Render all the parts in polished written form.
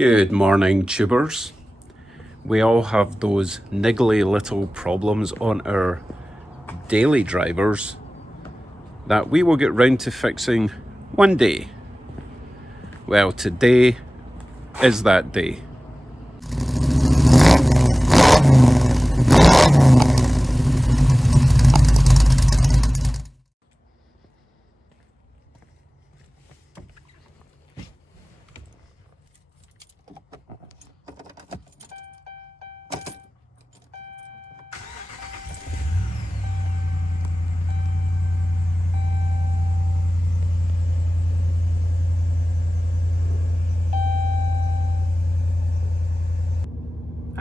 Good morning, tubers. We all have those niggly little problems on our daily drivers that we will get round to fixing one day. Well, today is that day.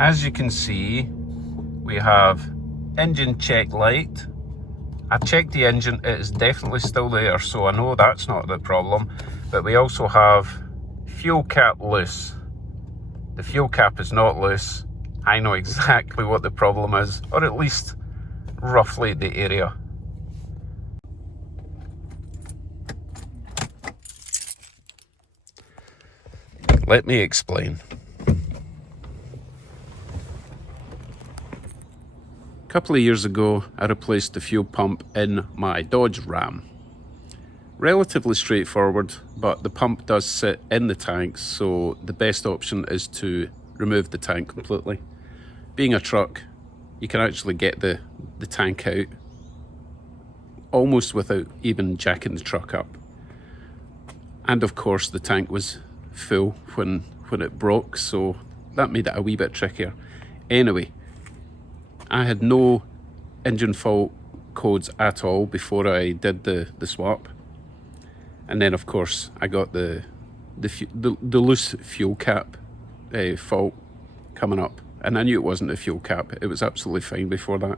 As you can see, we have engine check light. I checked the engine, it is definitely still there, so I know that's not the problem. But we also have fuel cap loose. The fuel cap is not loose. I know exactly what the problem is, or at least roughly the area. Let me explain. A couple of years ago, I replaced the fuel pump in my Dodge Ram. Relatively straightforward, but the pump does sit in the tank, so the best option is to remove the tank completely. Being a truck, you can actually get the tank out almost without even jacking the truck up. And of course the tank was full when it broke, so that made it a wee bit trickier. Anyway, I had no engine fault codes at all before I did the swap. And then of course I got the loose fuel cap fault coming up. And I knew it wasn't a fuel cap, it was absolutely fine before that.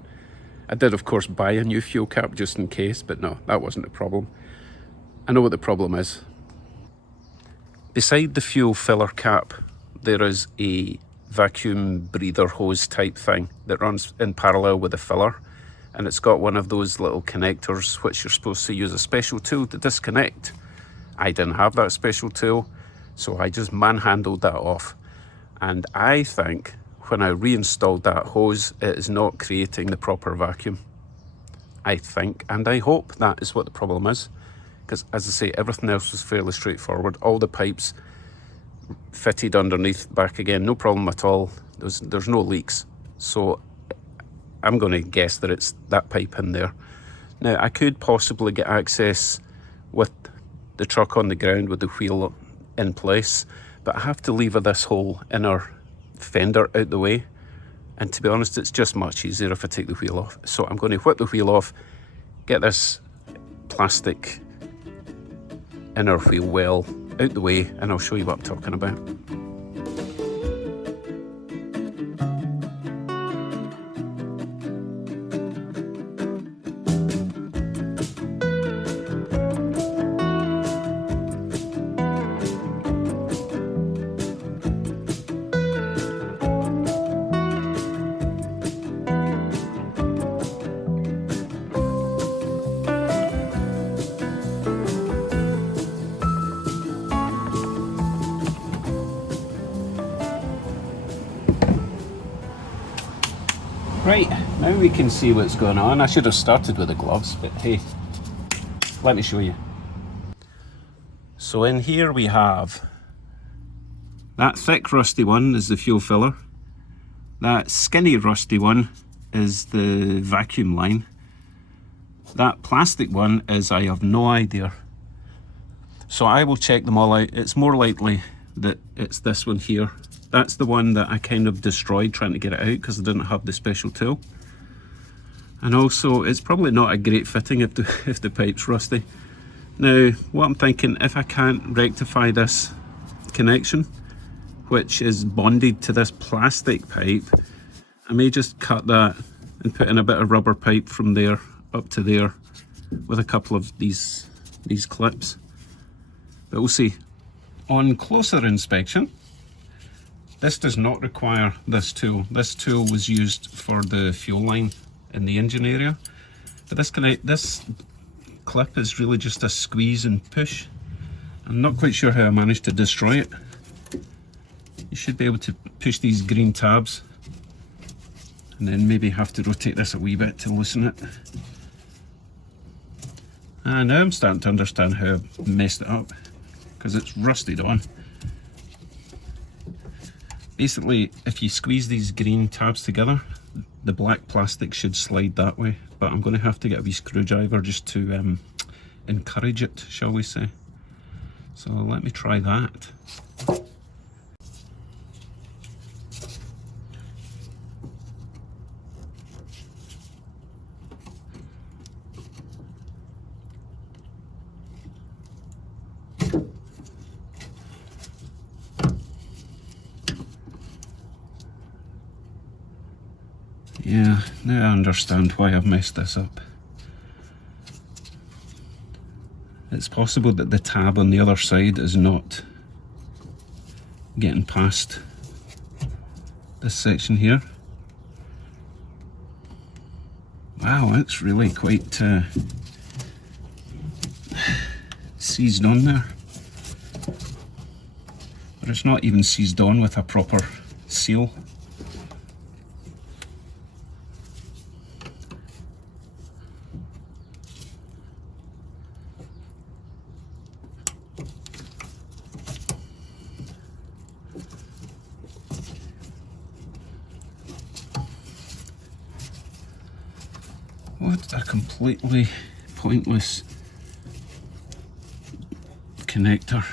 I did of course buy a new fuel cap just in case, but no, that wasn't a problem. I know what the problem is. Beside the fuel filler cap, there is a vacuum breather hose type thing that runs in parallel with the filler, and it's got one of those little connectors which you're supposed to use a special tool to disconnect. I didn't have that special tool, so I just manhandled that off, and I think when I reinstalled that hose it is not creating the proper vacuum. I think and I hope that is what the problem is, because as I say, everything else was fairly straightforward. All the pipes fitted underneath back again, no problem at all. There's no leaks, so I'm going to guess that it's that pipe in there. Now I could possibly get access with the truck on the ground with the wheel in place, but I have to lever this whole inner fender out the way, and to be honest it's just much easier if I take the wheel off. So I'm going to whip the wheel off, get this plastic inner wheel well out the way, and I'll show you what I'm talking about. Right, now we can see what's going on. I should have started with the gloves, but hey, let me show you. So in here we have that thick rusty one is the fuel filler. That skinny rusty one is the vacuum line. That plastic one is, I have no idea. So I will check them all out. It's more likely that it's this one here. That's the one that I kind of destroyed trying to get it out because I didn't have the special tool. And also, it's probably not a great fitting if the pipe's rusty. Now, what I'm thinking, if I can't rectify this connection, which is bonded to this plastic pipe, I may just cut that and put in a bit of rubber pipe from there up to there with a couple of these clips. But we'll see. On closer inspection, this does not require this tool. This tool was used for the fuel line in the engine area. But this clip is really just a squeeze and push. I'm not quite sure how I managed to destroy it. you should be able to push these green tabs and then maybe have to rotate this a wee bit to loosen it. And now I'm starting to understand how I messed it up, because it's rusted on. Basically, if you squeeze these green tabs together, the black plastic should slide that way, but I'm going to have to get a wee screwdriver just to encourage it, shall we say. So let me try that. Yeah, now I understand why I've messed this up. It's possible that the tab on the other side is not getting past this section here. Wow, that's really quite seized on there. But it's not even seized on with a proper seal. What a completely pointless connector.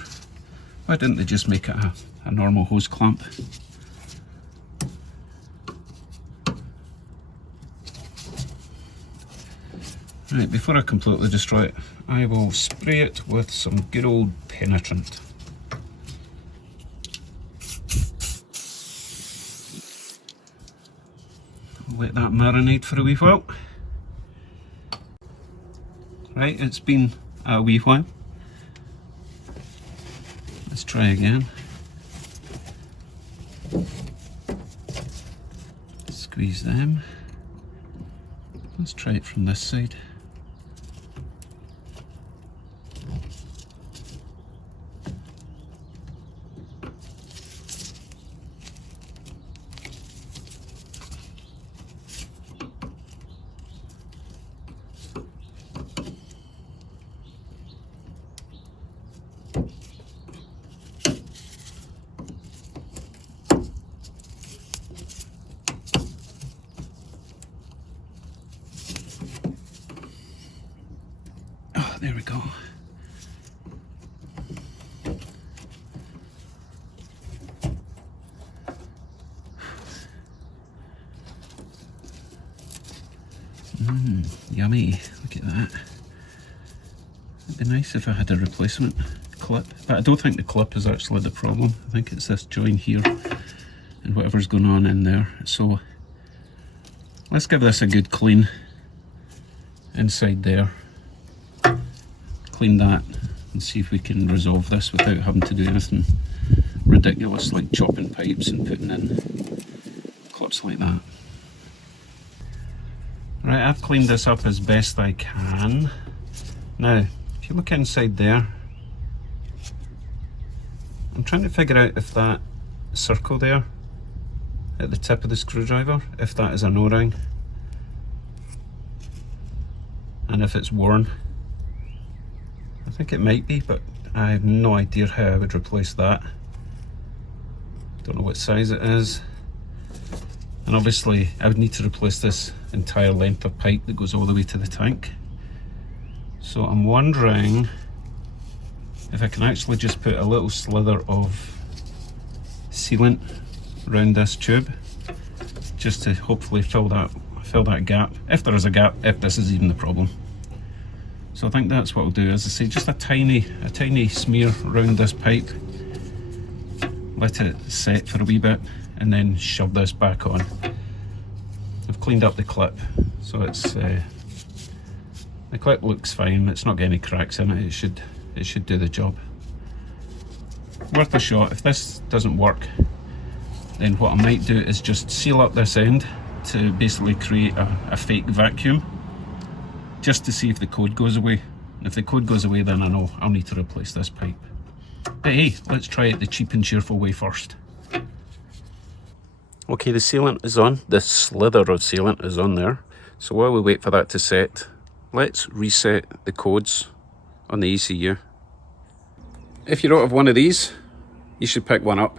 Why didn't they just make it a normal hose clamp? Right, before I completely destroy it, I will spray it with some good old penetrant. Let that marinate for a wee while. Right, it's been a wee while. Let's try again. Squeeze them. Let's try it from this side. There we go. Yummy. Look at that. It'd be nice if I had a replacement clip, but I don't think the clip is actually the problem. I think it's this joint here and whatever's going on in there. So let's give this a good clean inside there. Clean that and see if we can resolve this without having to do anything ridiculous like chopping pipes and putting in clips like that. Right, I've cleaned this up as best I can. Now, if you look inside there, I'm trying to figure out if that circle there at the tip of the screwdriver, if that is an O-ring and if it's worn. I think it might be, but I have no idea how I would replace that. Don't know what size it is. And obviously I would need to replace this entire length of pipe that goes all the way to the tank. So I'm wondering if I can actually just put a little slither of sealant around this tube, just to hopefully fill that gap, if there is a gap, if this is even the problem. So I think that's what I'll do. As I say, just a tiny smear around this pipe, let it set for a wee bit, and then shove this back on. I've cleaned up the clip, so it's the clip looks fine. It's not got any cracks in it. It should do the job. Worth a shot. If this doesn't work, then what I might do is just seal up this end to basically create a fake vacuum, just to see if the code goes away. And if the code goes away, then I know I'll need to replace this pipe. But hey, let's try it the cheap and cheerful way first. Okay, the sealant is on. The slither of sealant is on there. So while we wait for that to set, let's reset the codes on the ECU. If you don't have one of these, you should pick one up.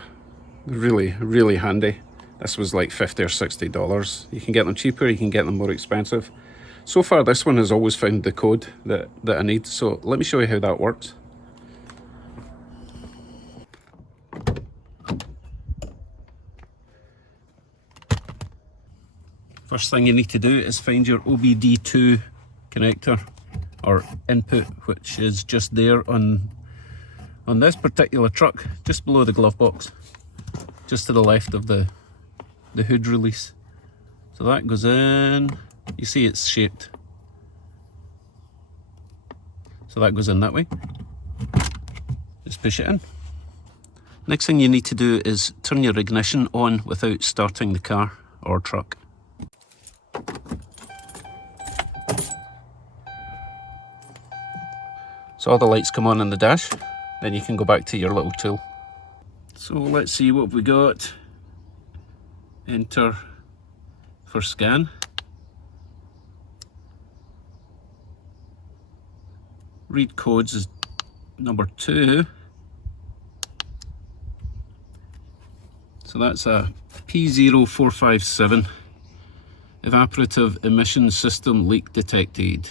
Really, really handy. This was like $50 or $60. You can get them cheaper, you can get them more expensive. So far, this one has always found the code that I need. So let me show you how that works. First thing you need to do is find your OBD2 connector or input, which is just there on this particular truck, just below the glove box, just to the left of the hood release. So that goes in, you see it's shaped. So that goes in that way. Just push it in. Next thing you need to do is turn your ignition on without starting the car or truck. So all the lights come on in the dash, then you can go back to your little tool. So let's see what we got. Enter for scan. Read codes is number 2. So that's a P0457. Evaporative emission system leak detected.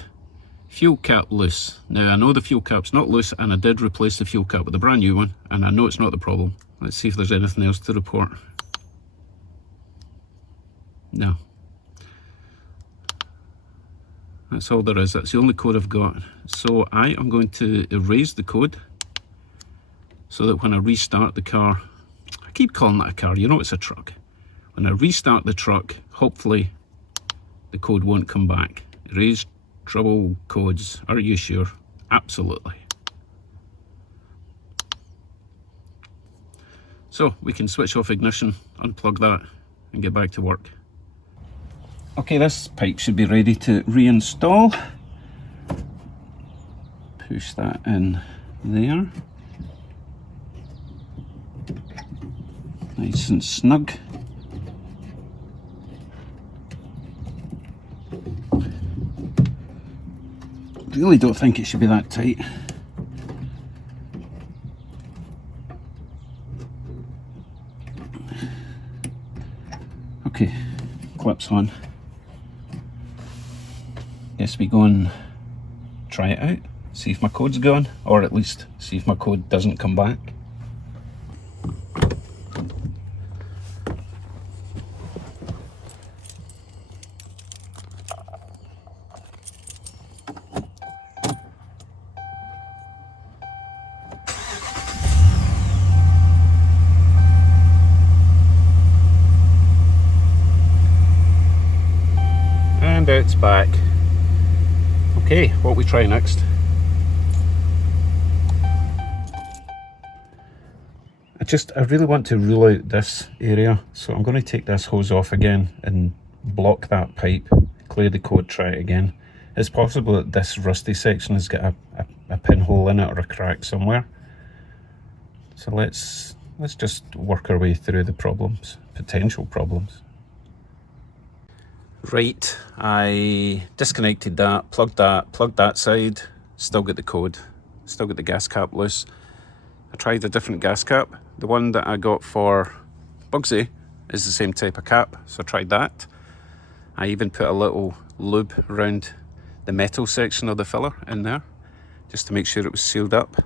Fuel cap loose. Now I know the fuel cap's not loose, and I did replace the fuel cap with a brand new one, and I know it's not the problem. Let's see if there's anything else to report. No. That's all there is. That's the only code I've got. So I am going to erase the code so that when I restart the car, I keep calling that a car, you know it's a truck. When I restart the truck, hopefully the code won't come back. Erase trouble codes. Are you sure? Absolutely. So we can switch off ignition, unplug that, and get back to work. Okay, this pipe should be ready to reinstall. Push that in there. Nice and snug. Really don't think it should be that tight. Okay, clips on. Guess we go and try it out, see if my code's gone, or at least see if my code doesn't come back. And it's back. Okay, what we try next? I really want to rule out this area, so I'm going to take this hose off again and block that pipe, clear the code, try it again. It's possible that this rusty section has got a pinhole in it or a crack somewhere. So let's just work our way through the problems, potential problems. Right, I disconnected that, plugged that side, still got the code, still got the gas cap loose. I tried a different gas cap. The one that I got for Bugsy is the same type of cap, so I tried that. I even put a little lube around the metal section of the filler in there, just to make sure it was sealed up.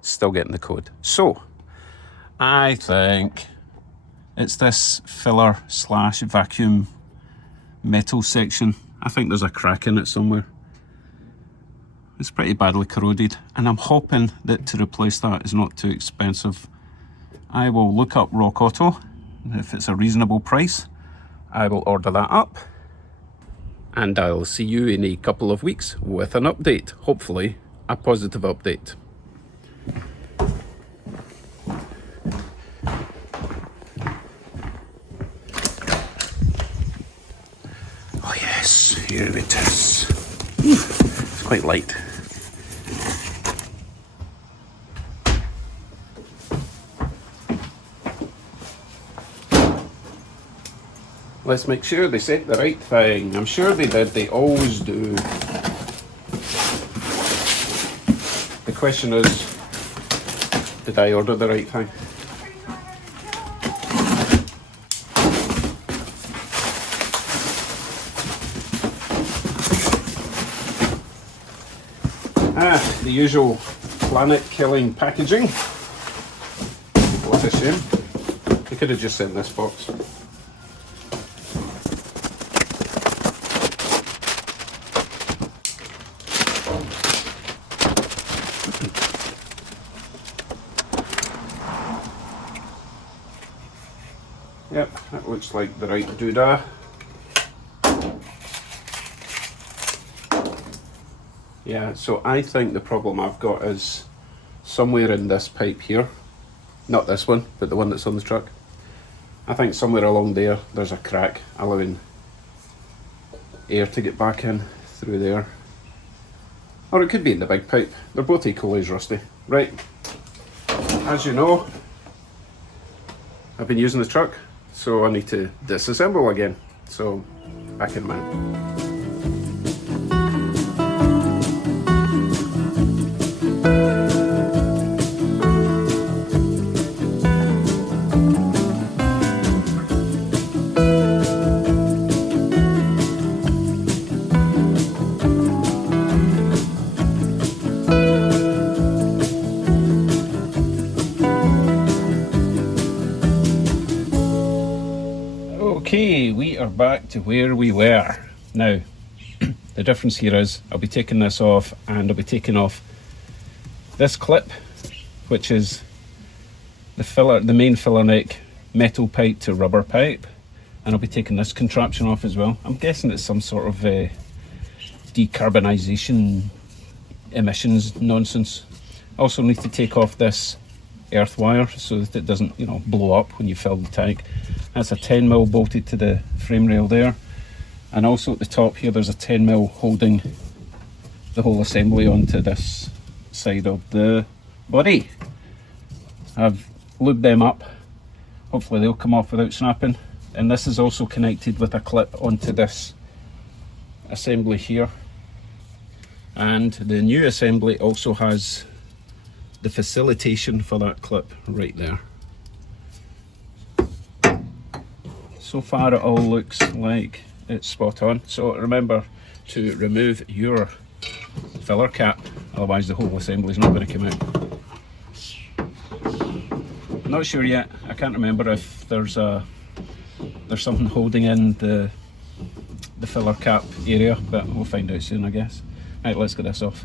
Still getting the code. So, I think it's this filler / vacuum metal section. I think there's a crack in it somewhere. It's pretty badly corroded, and I'm hoping that to replace that is not too expensive. I will look up Rock Auto. If it's a reasonable price, I will order that up, and I'll see you in a couple of weeks with an update, hopefully a positive update. Oh yes, here it is. It's quite light. Let's make sure they said the right thing. I'm sure they did, they always do. The question is, did I order the right thing? The usual planet-killing packaging. What a shame. They could have just sent this box. Yep, that looks like the right doodah. Yeah, so I think the problem I've got is somewhere in this pipe here, not this one, but the one that's on the truck. I think somewhere along there, there's a crack allowing air to get back in through there. Or it could be in the big pipe. They're both equally as rusty. Right, as you know, I've been using the truck, so I need to disassemble again. So, back in a minute. Okay, we are back to where we were. Now, the difference here is I'll be taking this off and I'll be taking off this clip, which is the main filler neck metal pipe to rubber pipe, and I'll be taking this contraption off as well. I'm guessing it's some sort of decarbonisation emissions nonsense. Also need to take off this earth wire so that it doesn't, blow up when you fill the tank. That's a 10mm bolted to the frame rail there, and also at the top here there's a 10mm holding the whole assembly onto this side of the body. I've lubed them up, hopefully they'll come off without snapping, and this is also connected with a clip onto this assembly here, and the new assembly also has the facilitation for that clip right there. So far it all looks like it's spot on. So remember to remove your filler cap, otherwise the whole assembly is not going to come out. Not sure yet. I can't remember if there's something holding in the filler cap area, but we'll find out soon, I guess. Right, let's get this off.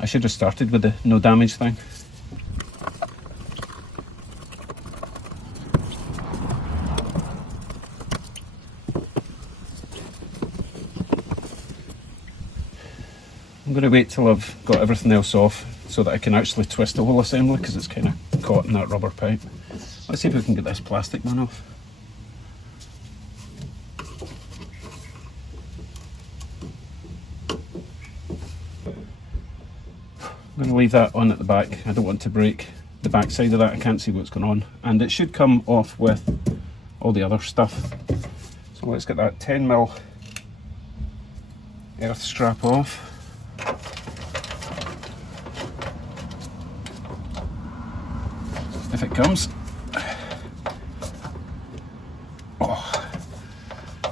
I should have started with the no damage thing. I'm going to wait till I've got everything else off so that I can actually twist the whole assembly, because it's kind of caught in that rubber pipe. Let's see if we can get this plastic one off. I'm going to leave that on at the back. I don't want to break the back side of that. I can't see what's going on, and it should come off with all the other stuff. So let's get that 10mm earth strap off. If it comes. Oh,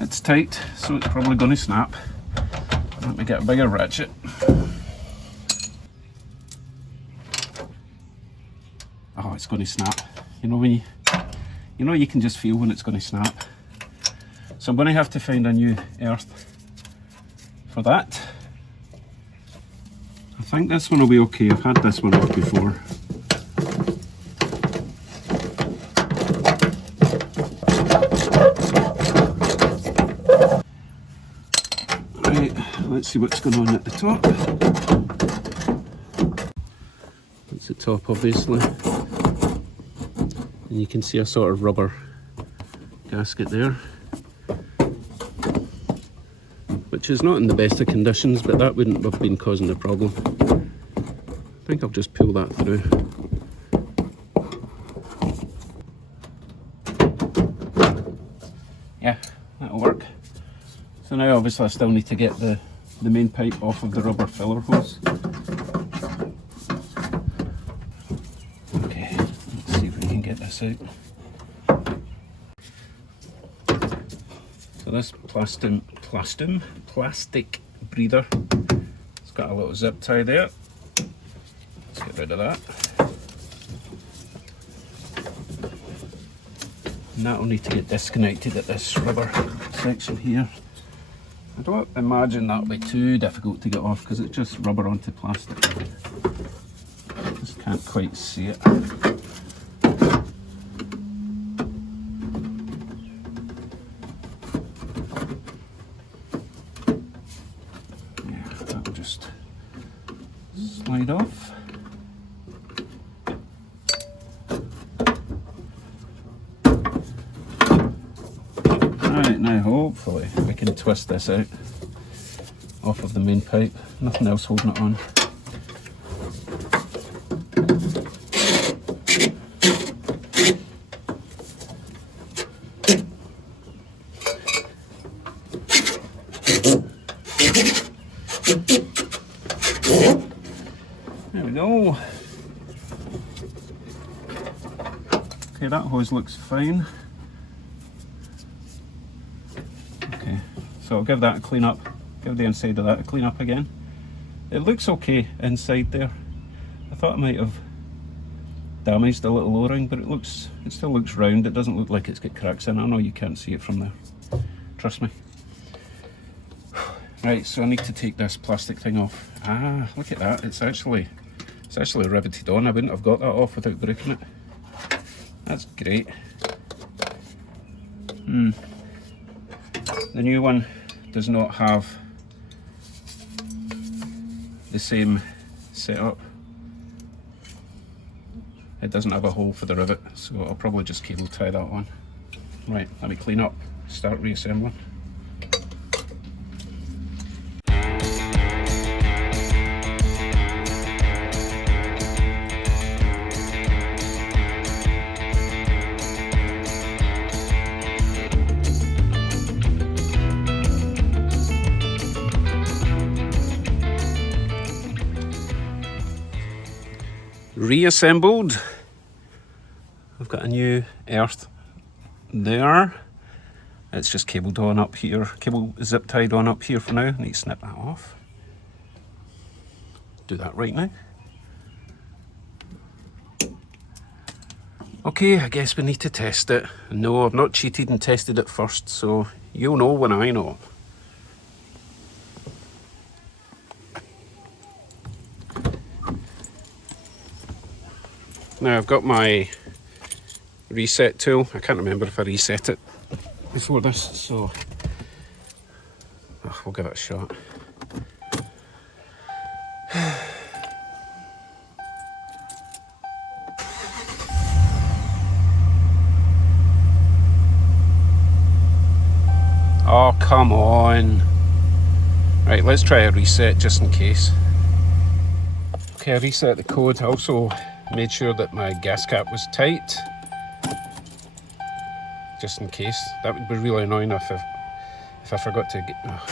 it's tight, so it's probably going to snap. Let me get a bigger ratchet. Oh, it's going to snap. You know when you can just feel when it's going to snap. So I'm going to have to find a new earth for that. I think this one will be okay. I've had this one off before. Right, let's see what's going on at the top. top obviously. And you can see a sort of rubber gasket there, which is not in the best of conditions, but that wouldn't have been causing the problem. I think I'll just pull that through. Yeah, that'll work. So now obviously I still need to get the main pipe off of the rubber filler hose. Okay, let's see if we can get this out. So this plastic breather, it's got a little zip tie there. Let's get rid of that. And that will need to get disconnected at this rubber section here. I don't imagine that'll be too difficult to get off because it's just rubber onto plastic. Just can't quite see it. Yeah, that'll just slide off. Right, now hopefully we can twist this out off of the main pipe. Nothing else holding it on. There we go. Okay, that hose looks fine. Okay, so I'll give that a clean up, give the inside of that a clean up again. It looks okay inside there. I thought I might have damaged a little O-ring, but it still looks round. It doesn't look like it's got cracks in it. I know you can't see it from there, trust me. Right, so I need to take this plastic thing off. Ah, look at that, it's actually riveted on. I wouldn't have got that off without breaking it. That's great. The new one does not have the same setup. It doesn't have a hole for the rivet, so I'll probably just cable tie that one. Right, let me clean up, start reassembling. Reassembled. I've got a new earth there. It's just cabled on up here, cable zip tied on up here for now. I need to snip that off. Do that right now. Okay, I guess we need to test it. No, I've not cheated and tested it first, so you'll know when I know. Now I've got my reset tool. I can't remember if I reset it before this, so we'll give it a shot. Oh, come on. Right, let's try a reset just in case. Okay, I reset the code. I also made sure that my gas cap was tight, just in case. That would be really annoying if I forgot to get... Oh.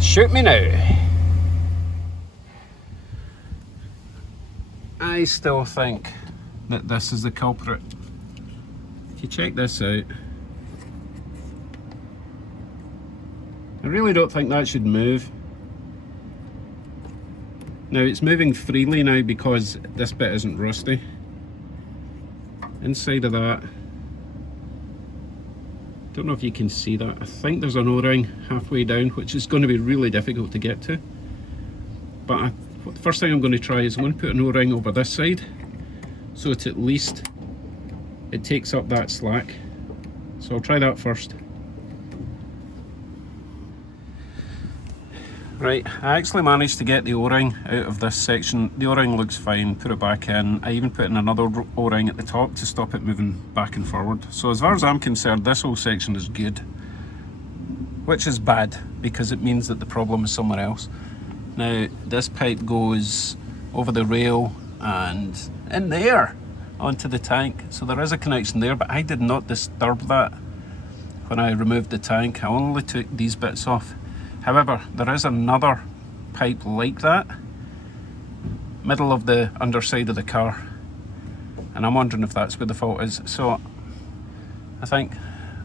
Shoot me now. I still think that this is the culprit. If you check this out, I really don't think that should move. Now it's moving freely now because this bit isn't rusty. Inside of that, don't know if you can see that. I think there's an O-ring halfway down, which is going to be really difficult to get to. But the first thing I'm going to try is I'm going to put an O-ring over this side, so it's at least it takes up that slack. So I'll try that first. Right, I actually managed to get the O-ring out of this section. The O-ring looks fine, put it back in. I even put in another O-ring at the top to stop it moving back and forward. So as far as I'm concerned, this whole section is good. Which is bad, because it means that the problem is somewhere else. Now, this pipe goes over the rail and in there onto the tank. So there is a connection there, but I did not disturb that when I removed the tank. I only took these bits off. However, there is another pipe like that, middle of the underside of the car, and I'm wondering if that's where the fault is. So I think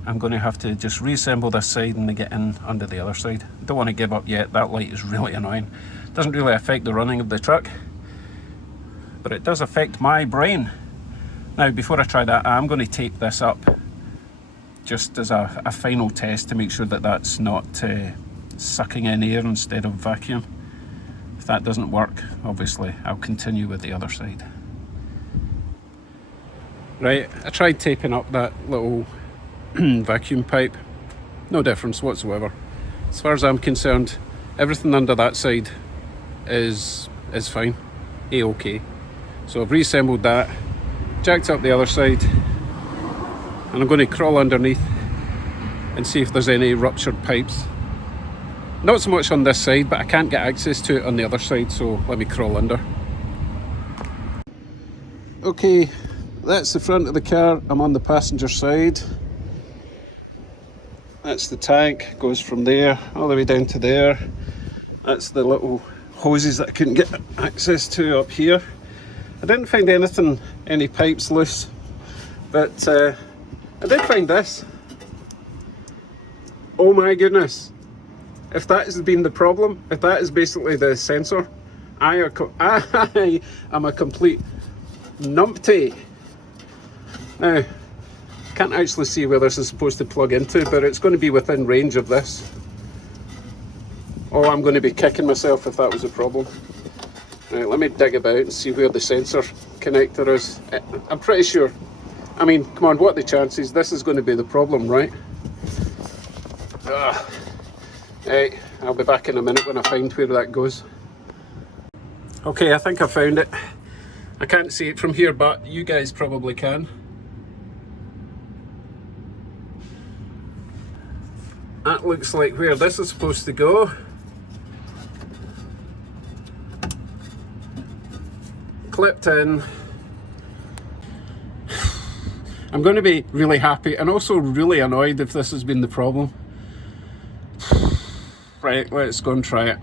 I'm going to have to just reassemble this side and get in under the other side. Don't want to give up yet. That light is really annoying. Doesn't really affect the running of the truck, but it does affect my brain. Now, before I try that, I'm going to tape this up just as a final test to make sure that that's not sucking in air instead of vacuum. If that doesn't work, obviously I'll continue with the other side. Right, I tried taping up that little vacuum pipe. No difference whatsoever. As far as I'm concerned, everything under that side is fine, A-OK. So I've reassembled that, jacked up the other side, and I'm going to crawl underneath and see if there's any ruptured pipes. Not so much on this side, but I can't get access to it on the other side, so let me crawl under. Okay, that's the front of the car. I'm on the passenger side. That's the tank, goes from there all the way down to there. That's the little hoses that I couldn't get access to up here. I didn't find any pipes loose, but I did find this. Oh my goodness. If that has been the problem, if that is basically the sensor, I am a complete numpty. Now, can't actually see where this is supposed to plug into, but it's going to be within range of this. Oh, I'm going to be kicking myself if that was a problem. Right, let me dig about and see where the sensor connector is. I'm pretty sure. I mean, come on, what are the chances? This is going to be the problem, right? Ugh. Right, I'll be back in a minute when I find where that goes. Okay, I think I found it. I can't see it from here, but you guys probably can. That looks like where this is supposed to go. Clipped in. I'm going to be really happy and also really annoyed if this has been the problem. Right, let's go and try it.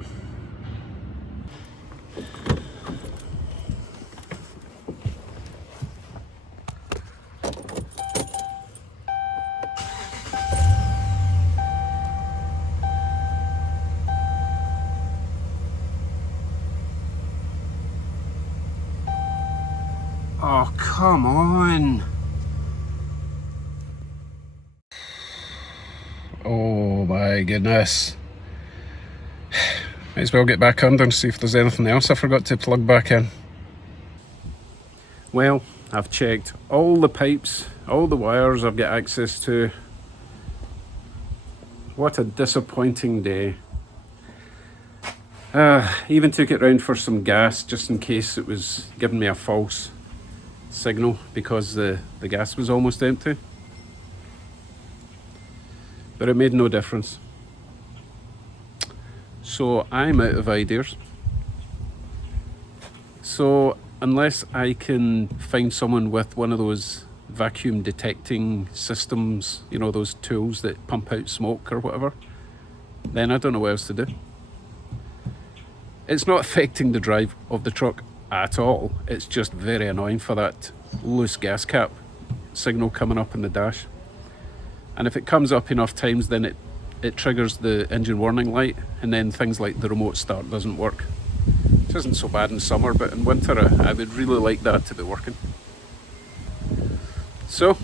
Oh, come on. Oh my goodness. Might as well get back under and see if there's anything else I forgot to plug back in. Well, I've checked all the pipes, all the wires I've got access to. What a disappointing day. Even took it round for some gas just in case it was giving me a false signal because the gas was almost empty. But it made no difference. So I'm out of ideas. So unless I can find someone with one of those vacuum detecting systems, you know, those tools that pump out smoke or whatever, then I don't know what else to do. It's not affecting the drive of the truck at all. It's just very annoying for that loose gas cap signal coming up in the dash. And if it comes up enough times, then it triggers the engine warning light, and then things like the remote start doesn't work. It isn't so bad in summer, but in winter I would really like that to be working. So,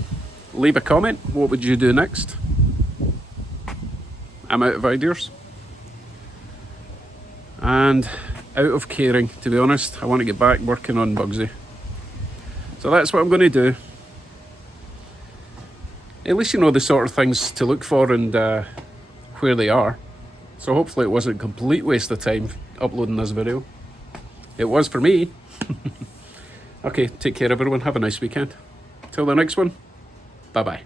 leave a comment. What would you do next? I'm out of ideas. And out of caring, to be honest. I want to get back working on Bugsy. So that's what I'm going to do. At least you know the sort of things to look for and where they are. So hopefully it wasn't a complete waste of time uploading this video. It was for me. Okay, take care everyone, have a nice weekend. Till the next one, bye bye.